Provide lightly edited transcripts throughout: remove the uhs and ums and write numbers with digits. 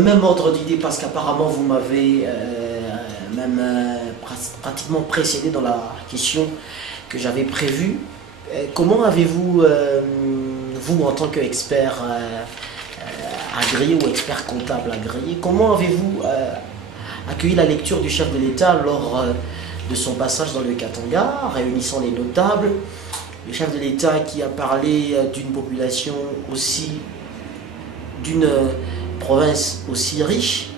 même ordre d'idée, parce qu'apparemment vous m'avez même pratiquement précédé dans la question que j'avais prévue. Comment avez-vous, vous en tant qu'expert agréé ou expert comptable agréé, comment avez-vous accueilli la lecture du chef de l'État lors de son passage dans le Katanga, réunissant les notables, le chef de l'État qui a parlé d'une population aussi, d'une province aussi riche,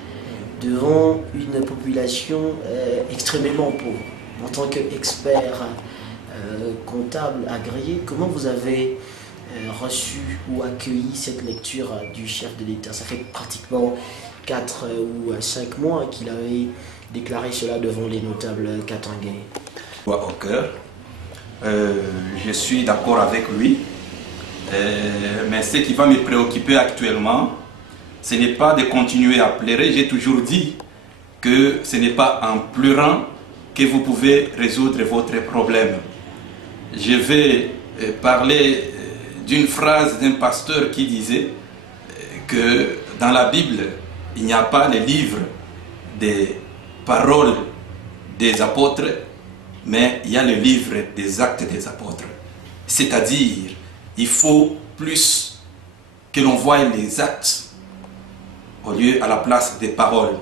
devant une population extrêmement pauvre. En tant qu'expert comptable agréé, comment vous avez reçu ou accueilli cette lecture du chef de l'État? Ça fait pratiquement 4 ou 5 mois qu'il avait déclaré cela devant les notables katangais. Au cœur, je suis d'accord avec lui, mais ce qui va me préoccuper actuellement, ce n'est pas de continuer à pleurer. J'ai toujours dit que ce n'est pas en pleurant que vous pouvez résoudre votre problème. Je vais parler d'une phrase d'un pasteur qui disait que dans la Bible, il n'y a pas le livre des paroles des apôtres, mais il y a le livre des actes des apôtres. C'est-à-dire, il faut plus que l'on voie les actes au lieu à la place des paroles.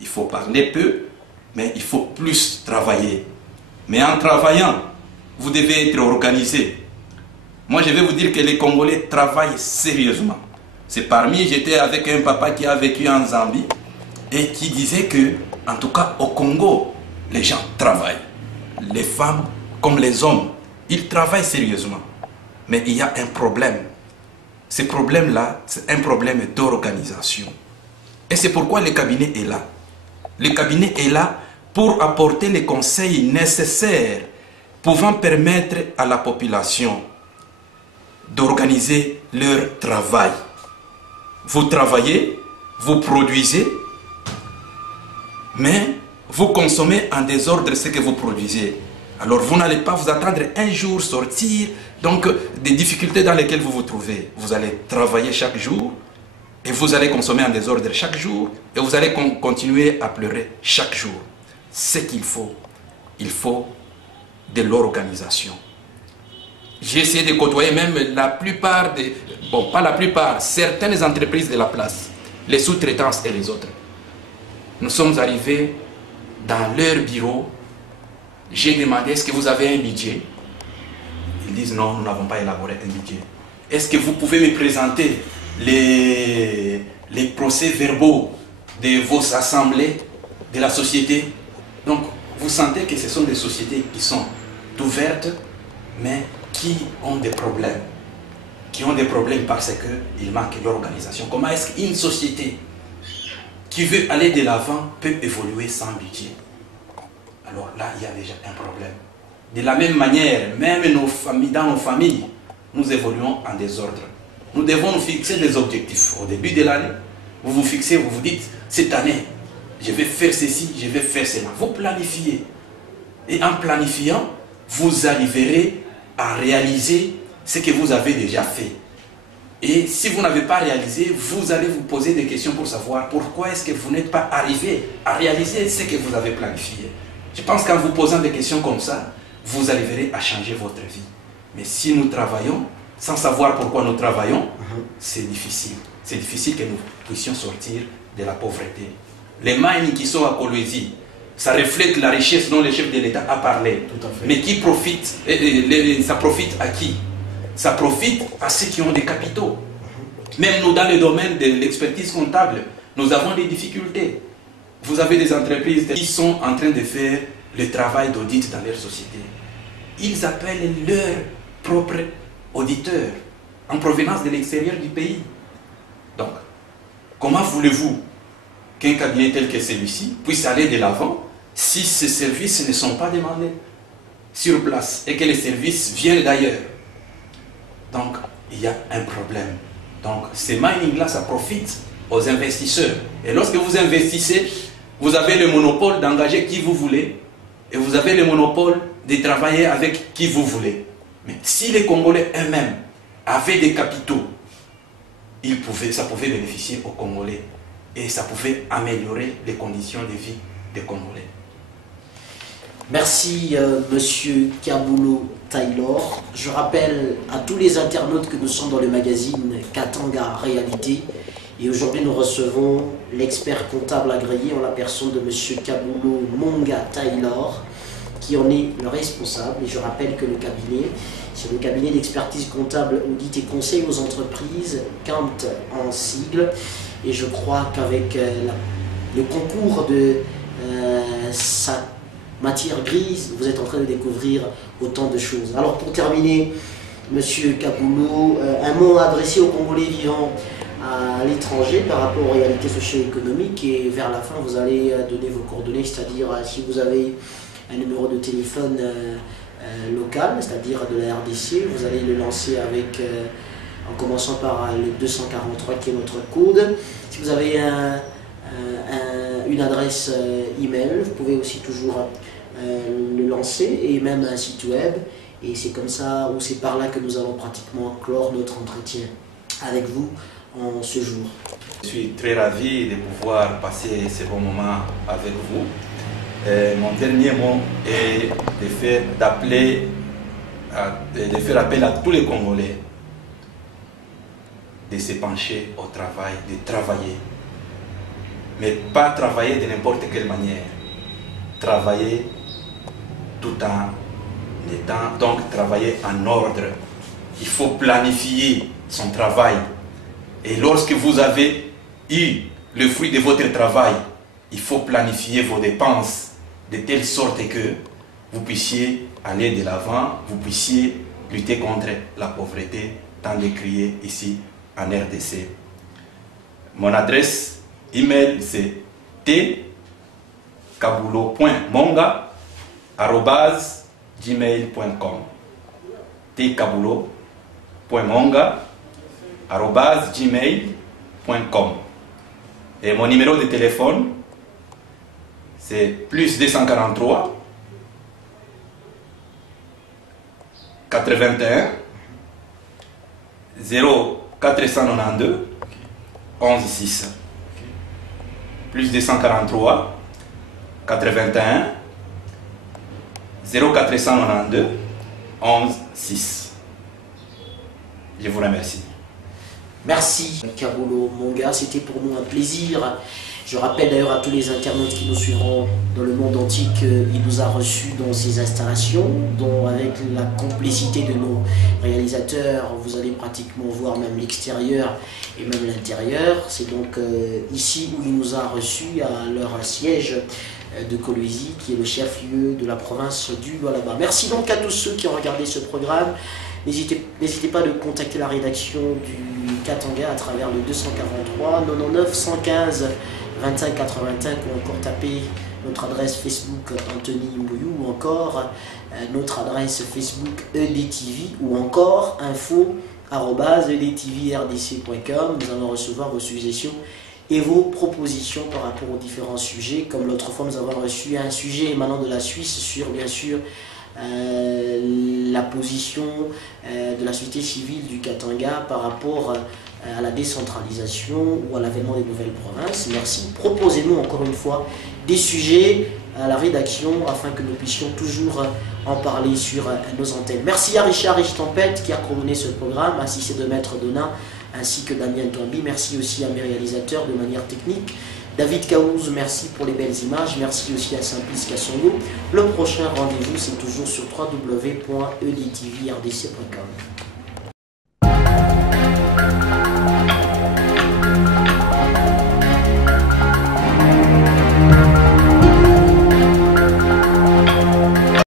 Il faut parler peu, mais il faut plus travailler. Mais en travaillant, vous devez être organisé. Moi, je vais vous dire que les Congolais travaillent sérieusement. C'est parmi, j'étais avec un papa qui a vécu en Zambie et qui disait que, en tout cas au Congo, les gens travaillent. Les femmes comme les hommes, ils travaillent sérieusement. Mais il y a un problème. Ce problème-là, c'est un problème d'organisation. Et c'est pourquoi le cabinet est là. Le cabinet est là pour apporter les conseils nécessaires pouvant permettre à la population d'organiser leur travail. Vous travaillez, vous produisez, mais vous consommez en désordre ce que vous produisez. Alors vous n'allez pas vous attendre un jour sortir donc des difficultés dans lesquelles vous vous trouvez. Vous allez travailler chaque jour et vous allez consommer en désordre chaque jour et vous allez continuer à pleurer chaque jour. Ce qu'il faut, il faut de l'organisation. J'ai essayé de côtoyer même la plupart des... Bon, pas la plupart, certaines entreprises de la place, les sous-traitances et les autres. Nous sommes arrivés dans leur bureau. J'ai demandé, est-ce que vous avez un budget? Ils disent non, nous n'avons pas élaboré un budget. Est-ce que vous pouvez me présenter les procès-verbaux de vos assemblées de la société? Donc, vous sentez que ce sont des sociétés qui sont ouvertes, mais qui ont des problèmes. Qui ont des problèmes parce qu'il manque l'organisation. Comment est-ce qu'une société qui veut aller de l'avant peut évoluer sans budget? Alors là, il y a déjà un problème. De la même manière, même dans nos familles, nous évoluons en désordre. Nous devons nous fixer des objectifs. Au début de l'année, vous vous fixez, vous vous dites, cette année, je vais faire ceci, je vais faire cela. Vous planifiez. Et en planifiant, vous arriverez à réaliser ce que vous avez déjà fait. Et si vous n'avez pas réalisé, vous allez vous poser des questions pour savoir pourquoi est-ce que vous n'êtes pas arrivé à réaliser ce que vous avez planifié. Je pense qu'en vous posant des questions comme ça, vous arriverez à changer votre vie. Mais si nous travaillons, sans savoir pourquoi nous travaillons, c'est difficile. C'est difficile que nous puissions sortir de la pauvreté. Les mines qui sont à Kolwezi, ça reflète la richesse dont le chef de l'État a parlé. Mais qui profite? Ça profite à qui? Ça profite à ceux qui ont des capitaux. Même nous, dans le domaine de l'expertise comptable, nous avons des difficultés. Vous avez des entreprises qui sont en train de faire le travail d'audit dans leur société. Ils appellent leurs propres auditeurs en provenance de l'extérieur du pays. Donc, comment voulez-vous qu'un cabinet tel que celui-ci puisse aller de l'avant si ces services ne sont pas demandés sur place et que les services viennent d'ailleurs? Donc, il y a un problème. Donc, ces mining-là, ça profite aux investisseurs. Et lorsque vous investissez, vous avez le monopole d'engager qui vous voulez et vous avez le monopole de travailler avec qui vous voulez. Mais si les Congolais eux-mêmes avaient des capitaux, ça pouvait bénéficier aux Congolais et ça pouvait améliorer les conditions de vie des Congolais. Merci Monsieur Kabulo Taylor. Je rappelle à tous les internautes que nous sommes dans le magazine Katanga Réalité. Et aujourd'hui nous recevons l'expert comptable agréé en la personne de Monsieur Kabulo Monga Taylor, qui en est le responsable. Et je rappelle que le cabinet, c'est le cabinet d'expertise comptable, audit et conseil aux entreprises, CAMT en sigle. Et je crois qu'avec le concours de sa matière grise, vous êtes en train de découvrir autant de choses. Alors pour terminer, Monsieur Kabulo, un mot adressé aux Congolais vivant à l'étranger par rapport aux réalités socio-économiques, et vers la fin vous allez donner vos coordonnées, c'est-à-dire si vous avez un numéro de téléphone local, c'est-à-dire de la RDC, vous allez le lancer avec, en commençant par le 243 qui est notre code. Si vous avez une adresse email, vous pouvez aussi toujours le lancer, et même un site web, et c'est comme ça, ou c'est par là que nous allons pratiquement clore notre entretien avec vous en ce jour. Je suis très ravi de pouvoir passer ce bon moment avec vous. Mon dernier mot est de faire appel à tous les Congolais de se pencher au travail, de travailler. Mais pas travailler de n'importe quelle manière. Travailler tout en étant, donc travailler en ordre. Il faut planifier son travail. Et lorsque vous avez eu le fruit de votre travail, il faut planifier vos dépenses de telle sorte que vous puissiez aller de l'avant, vous puissiez lutter contre la pauvreté, tant décriée ici en RDC. Mon adresse email c'est tkabulo.monga@gmail.com tkabulo.monga@gmail.com. Et mon numéro de téléphone c'est plus 243 81 0492 116. Plus 243 81 0492 116. Je vous remercie. Merci Kabulo Monga, c'était pour nous un plaisir. Je rappelle d'ailleurs à tous les internautes qui nous suivront dans le monde entier qu'il nous a reçus dans ces installations, dont avec la complicité de nos réalisateurs, vous allez pratiquement voir même l'extérieur et même l'intérieur. C'est donc ici où il nous a reçus à leur siège de Kolwezi, qui est le chef-lieu de la province du Lualaba. Merci donc à tous ceux qui ont regardé ce programme. N'hésitez pas de contacter la rédaction du Katanga à travers le 243 99 115 25 81, ou encore taper notre adresse Facebook Anthony Mbouyou, ou encore notre adresse Facebook EDTV, ou encore info@edtvrdc.com. Nous allons recevoir vos suggestions et vos propositions par rapport aux différents sujets. Comme l'autre fois, nous avons reçu un sujet émanant de la Suisse sur, bien sûr, la position de la société civile du Katanga par rapport à la décentralisation ou à l'avènement des nouvelles provinces. Merci. Proposez-nous encore une fois des sujets à la rédaction afin que nous puissions toujours en parler sur nos antennes. Merci à Richard Richtempête qui a coordonné ce programme, ainsi que de Maître Donat, ainsi que Damien Tombi. Merci aussi à mes réalisateurs de manière technique. David Kaouz, merci pour les belles images. Merci aussi à Simplice Kassongo. Le prochain rendez-vous, c'est toujours sur www.edtvrdc.com.